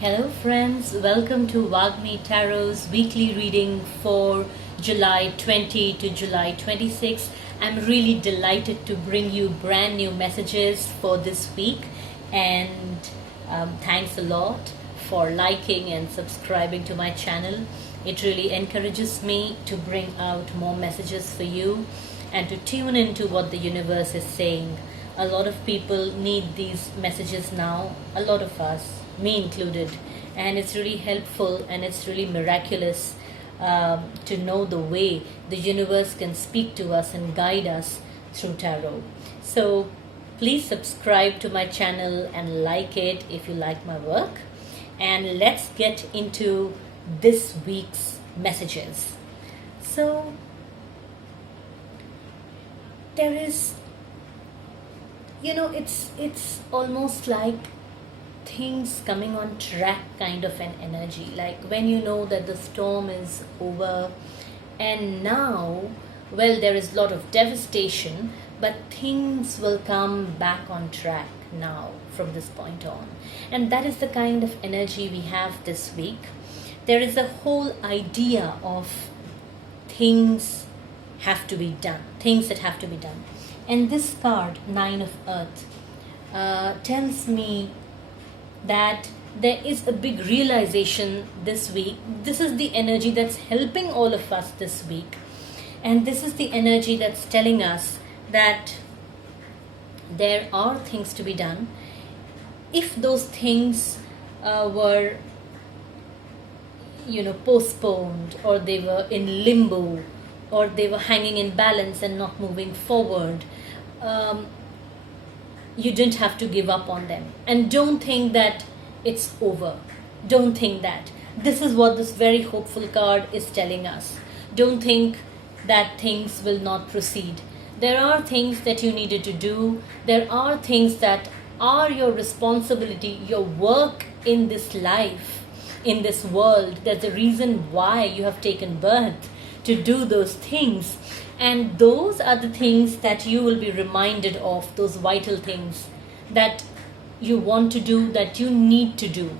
Hello, friends. Welcome to Wagmi Tarot's weekly reading for July 20 to July 26. I'm really delighted to bring you brand new messages for this week, and thanks a lot for liking and subscribing to my channel. It really encourages me to bring out more messages for you and to tune into what the universe is saying. A lot of people need these messages now, a lot of us, me included, and it's really helpful and it's really miraculous to know the way the universe can speak to us and guide us through tarot. So please subscribe to my channel and like it if you like my work, and let's get into this week's messages. So there is, it's almost like things coming on track kind of an energy, like when you know that the storm is over and now, well, there is a lot of devastation, but things will come back on track now from this point on. And that is the kind of energy we have this week. There is a whole idea of things that have to be done. And this card, Nine of Earth, tells me that there is a big realization this week. This is the energy that's helping all of us this week. And this is the energy that's telling us that there are things to be done. If those things were postponed, or they were in limbo, or they were hanging in balance and not moving forward, you didn't have to give up on them. And don't think that it's over. Don't think that. This is what this very hopeful card is telling us. Don't think that things will not proceed. There are things that you needed to do. There are things that are your responsibility, your work in this life, in this world. There's a reason why you have taken birth, to do those things. And those are the things that you will be reminded of, those vital things that you want to do, that you need to do.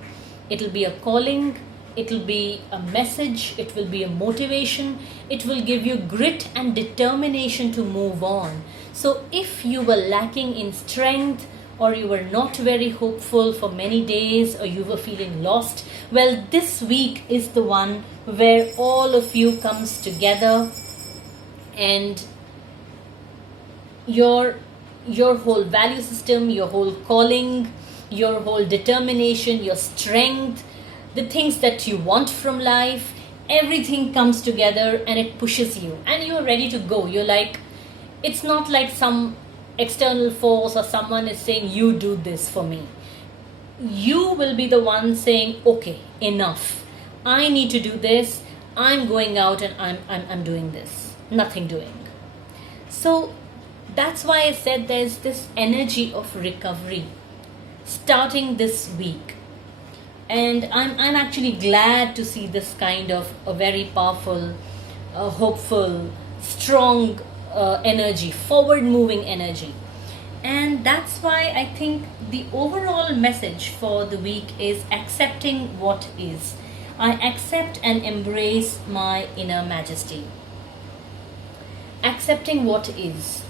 It'll be a calling, it'll be a message, it will be a motivation, it will give you grit and determination to move on. So if you were lacking in strength, or you were not very hopeful for many days, or you were feeling lost, well, this week is the one where all of you comes together, and your whole value system, your whole calling, your whole determination, your strength, the things that you want from life, everything comes together and it pushes you, and you're ready to go. You're like, it's not like some external force or someone is saying, you do this for me. You will be the one saying, okay, enough. I need to do this. I'm going out and I'm doing this. Nothing doing. So that's why I said there's this energy of recovery starting this week. And I'm actually glad to see this kind of a very powerful, hopeful, strong energy, forward moving energy. And that's why I think the overall message for the week is accepting what is. I accept and embrace my inner majesty. Accepting what is.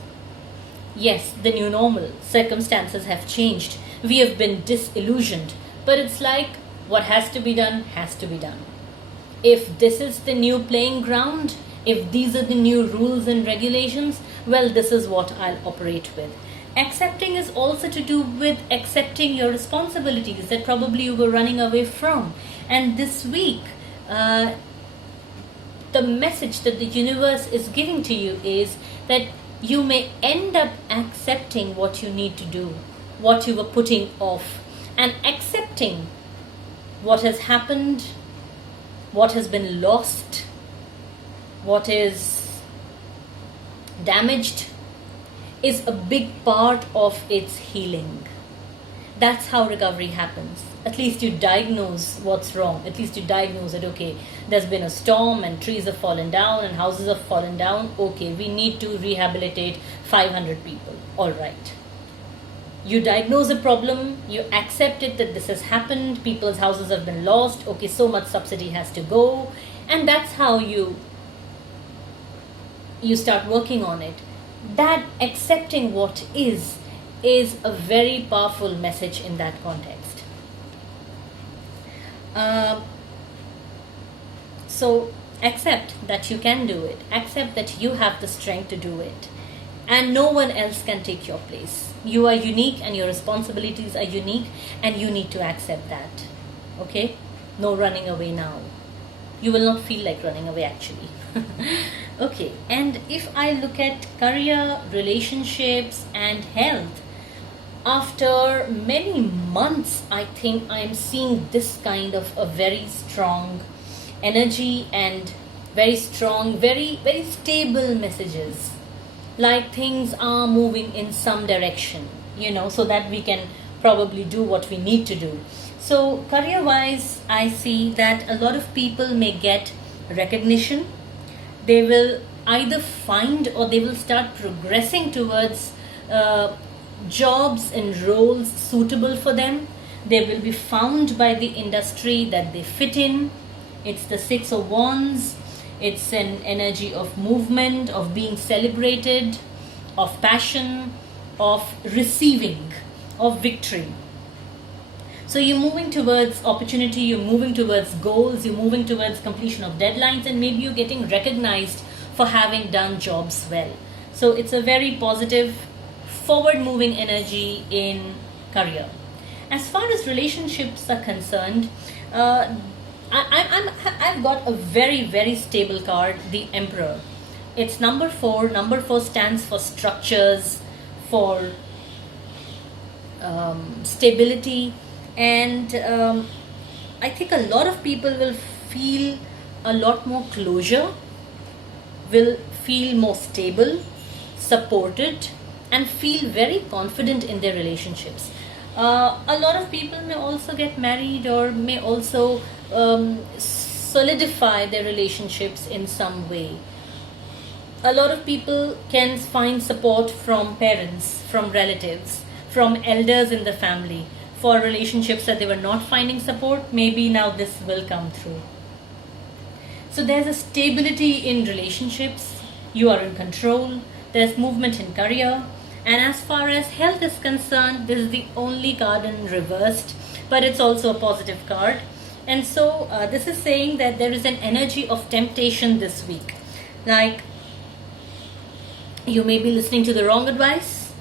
Yes, the new normal. Circumstances have changed. We have been disillusioned. But it's like, what has to be done, has to be done. If this is the new playing ground, if these are the new rules and regulations, well, this is what I'll operate with. Accepting is also to do with accepting your responsibilities that probably you were running away from. And this week, the message that the universe is giving to you is that you may end up accepting what you need to do, what you were putting off, and accepting what has happened, what has been lost, what is damaged, is a big part of its healing. That's how recovery happens. At least you diagnose what's wrong. At least you diagnose that, okay, there's been a storm and trees have fallen down and houses have fallen down. Okay, we need to rehabilitate 500 people. All right. You diagnose a problem, you accept it that this has happened, people's houses have been lost, okay, so much subsidy has to go, and that's how you start working on it. That accepting what is a very powerful message in that context. So accept that you can do it, accept that you have the strength to do it, and no one else can take your place. You are unique and your responsibilities are unique, and you need to accept that. Okay? No running away now. You will not feel like running away actually. Okay, and if I look at career, relationships, and health, after many months, I think I'm seeing this kind of a very strong energy and very strong, very stable messages. Like things are moving in some direction, so that we can probably do what we need to do. So, career wise, I see that a lot of people may get recognition. They will either find or they will start progressing towards jobs and roles suitable for them. They will be found by the industry that they fit in. It's the Six of Wands. It's an energy of movement, of being celebrated, of passion, of receiving, of victory. So you're moving towards opportunity, you're moving towards goals, you're moving towards completion of deadlines, and maybe you're getting recognized for having done jobs well. So it's a very positive, forward moving energy in career. As far as relationships are concerned, I've got a very stable card, the Emperor. It's number 4. Number 4 stands for structures, for stability, and I think a lot of people will feel a lot more closure, will feel more stable, supported, and feel very confident in their relationships. A lot of people may also get married or may also solidify their relationships in some way. A lot of people can find support from parents, from relatives, from elders in the family for relationships that they were not finding support. Maybe now this will come through. So there's a stability in relationships. You are in control. There's movement in career. And as far as health is concerned, this is the only card in reversed, but it's also a positive card. And so this is saying that there is an energy of temptation this week. Like you may be listening to the wrong advice,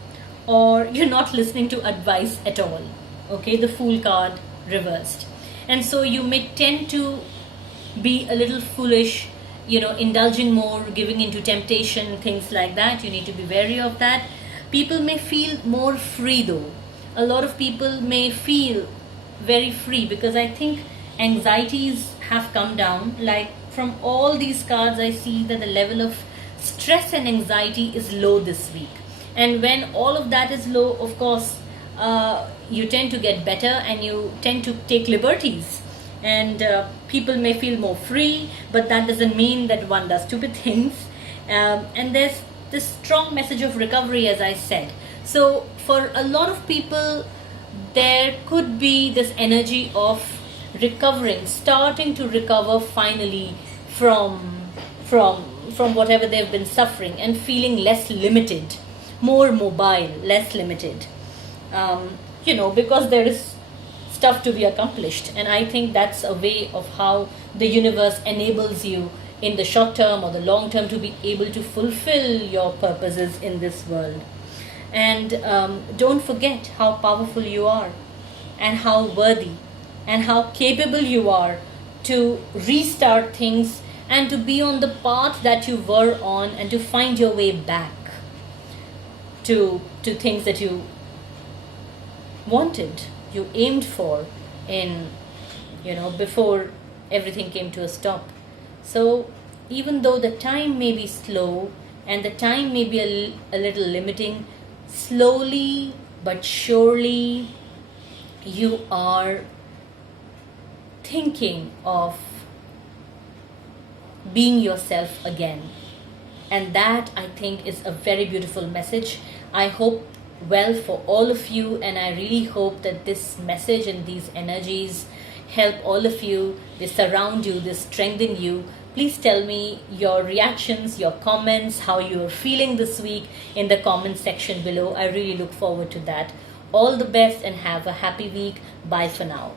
or you're not listening to advice at all. Okay, the Fool card reversed. And so you may tend to be a little foolish, indulging more, giving into temptation, things like that. You need to be wary of that. People may feel more free though. A lot of people may feel very free because I think anxieties have come down. Like from all these cards, I see that the level of stress and anxiety is low this week. And when all of that is low, of course, you tend to get better and you tend to take liberties. And people may feel more free, but that doesn't mean that one does stupid things. And there's this strong message of recovery, as I said. So for a lot of people, there could be this energy of recovering, starting to recover finally from whatever they've been suffering, and feeling less limited, more mobile, less limited. Because there is stuff to be accomplished, and I think that's a way of how the universe enables you in the short term or the long term to be able to fulfill your purposes in this world. And don't forget how powerful you are, and how worthy and how capable you are to restart things and to be on the path that you were on, and to find your way back to things that you wanted, you aimed for before everything came to a stop. So even though the time may be slow and the time may be a little limiting, slowly but surely you are thinking of being yourself again. And that, I think, is a very beautiful message. I hope well for all of you, and I really hope that this message and these energies help all of you, they surround you, they strengthen you. Please tell me your reactions, your comments, how you are feeling this week in the comment section below. I really look forward to that. All the best and have a happy week. Bye for now.